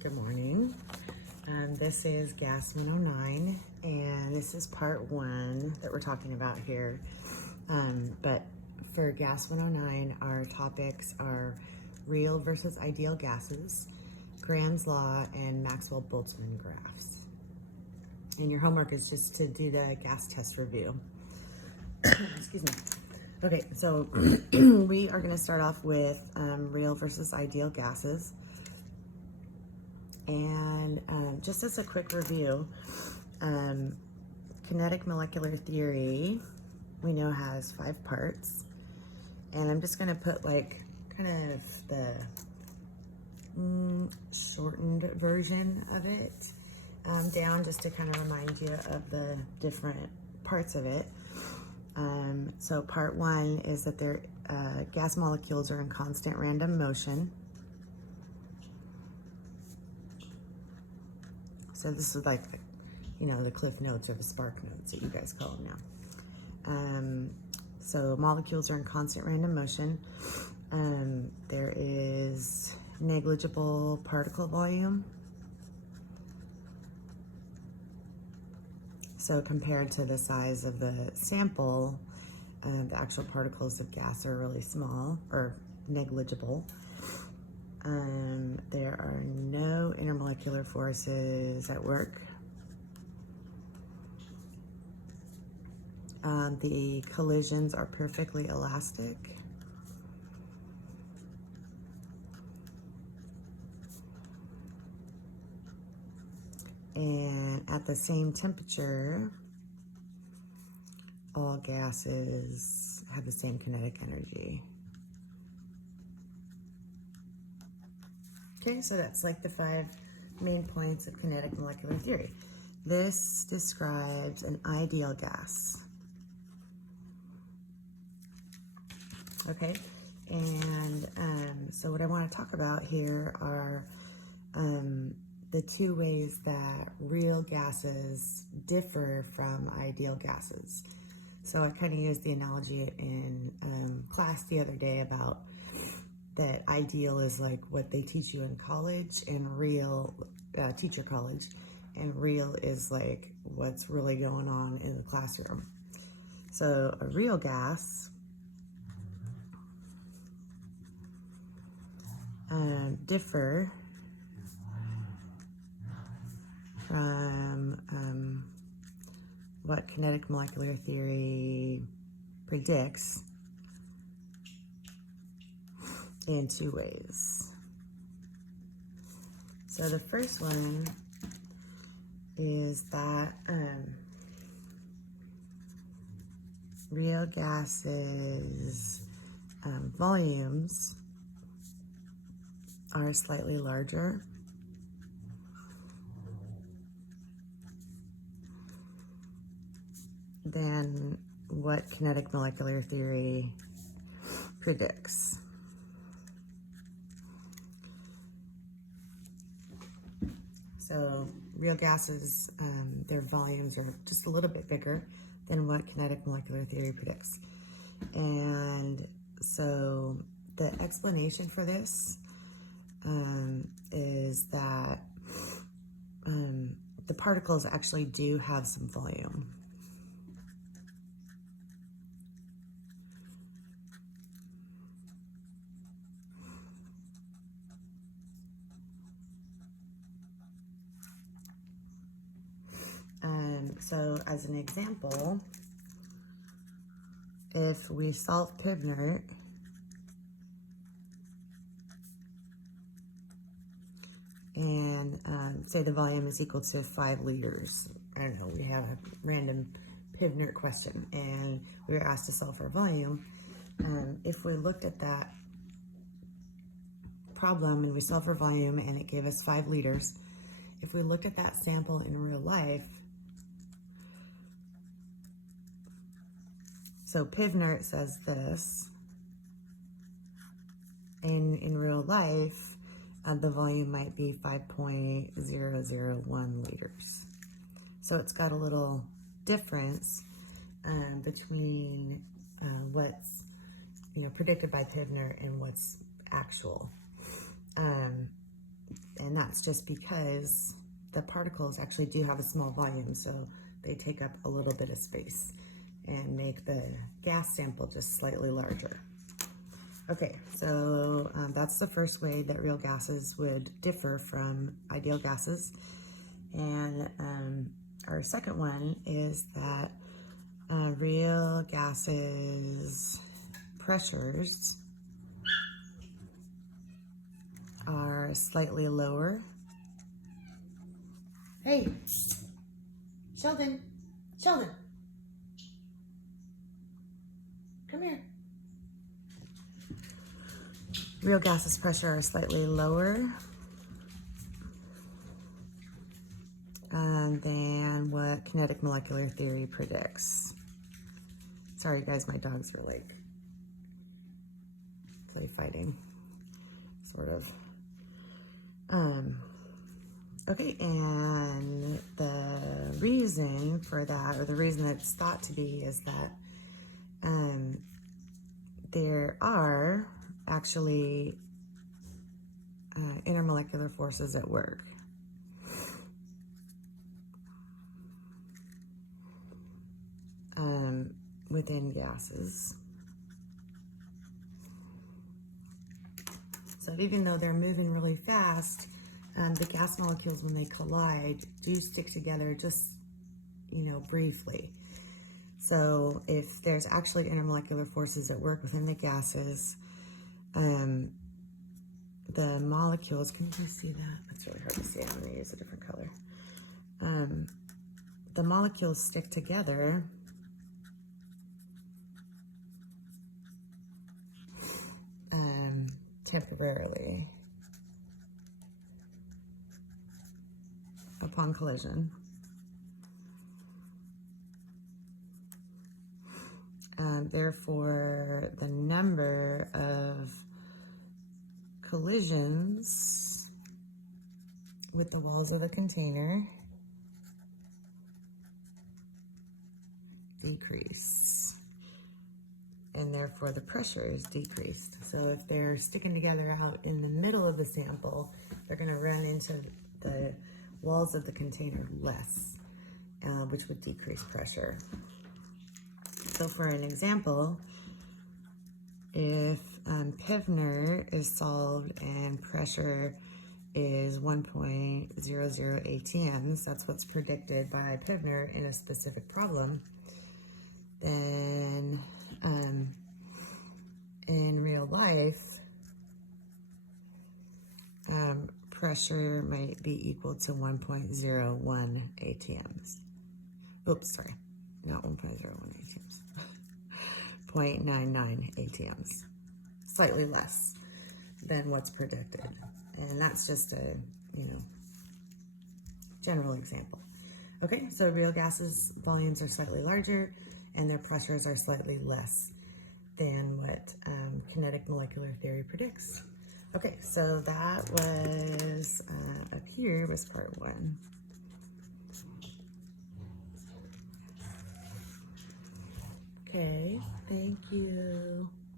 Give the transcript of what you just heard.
Good morning. This is Gas 109, and this is part 1 that we're talking about here. But for Gas 109, our topics are real versus ideal gases, Graham's Law, and Maxwell-Boltzmann graphs. And your homework is just to do the gas test review. Excuse me. Okay, so we are going to start off with real versus ideal gases. And just as a quick review, kinetic molecular theory, we know has 5 parts. And I'm just going to put like kind of the shortened version of it down just to kind of remind you of the different parts of it. So part 1 is that gas molecules are in constant random motion. So this is like, the cliff notes or the spark notes that you guys call them now. So molecules are in constant random motion. There is negligible particle volume. So compared to the size of the sample, the actual particles of gas are really small or negligible. There are no intermolecular forces at work. The collisions are perfectly elastic. And at the same temperature, all gases have the same kinetic energy. Okay, so that's like the 5 main points of kinetic molecular theory. This describes an ideal gas. Okay, and so what I want to talk about here are the 2 ways that real gases differ from ideal gases. So I kind of used the analogy in class the other day about that ideal is like what they teach you in college, and real, teacher college, and real is like what's really going on in the classroom. So a real gas differ from what kinetic molecular theory predicts in 2 ways. So the first one is that real gases volumes are slightly larger than what kinetic molecular theory predicts. So real gases, their volumes are just a little bit bigger than what kinetic molecular theory predicts. And so the explanation for this is that the particles actually do have some volume. So as an example, if we solve Pivnert, and say the volume is equal to 5 liters. I don't know, we have a random Pivnert question and we were asked to solve for volume. If we looked at that problem and we solved for volume and it gave us 5 liters, if we looked at that sample in real life, so Pivnert says this, and in real life, the volume might be 5.001 liters. So it's got a little difference between what's predicted by Pivnert and what's actual. And that's just because the particles actually do have a small volume, so they take up a little bit of space and make the gas sample just slightly larger. Okay, so that's the first way that real gases would differ from ideal gases. And our second one is that real gases pressures are slightly lower. Hey, Sheldon, Sheldon, come here. Real gases pressure are slightly lower than what kinetic molecular theory predicts. Sorry guys, my dogs are like play fighting, sort of. Okay, and the reason for that, or the reason it's thought to be, is that there are actually intermolecular forces at work. Within gases. So even though they're moving really fast, the gas molecules, when they collide, do stick together just, briefly. So if there's actually intermolecular forces at work within the gases, the molecules, can you see that? It's really hard to see. I'm going to use a different color. The molecules stick together temporarily upon collision. Therefore, the number of collisions with the walls of the container decrease, and therefore the pressure is decreased. So if they're sticking together out in the middle of the sample, they're going to run into the walls of the container less, which would decrease pressure. So for an example, if Pivner is solved and pressure is 1.00 atms, that's what's predicted by Pivner in a specific problem, then in real life, pressure might be equal to 1.01 atms. Oops, sorry, not 1.01 atms. 0.99 atms, slightly less than what's predicted. And that's just a, general example. Okay, so real gases volumes are slightly larger and their pressures are slightly less than what kinetic molecular theory predicts. Okay, so that was, up here was part 1. Okay, thank you.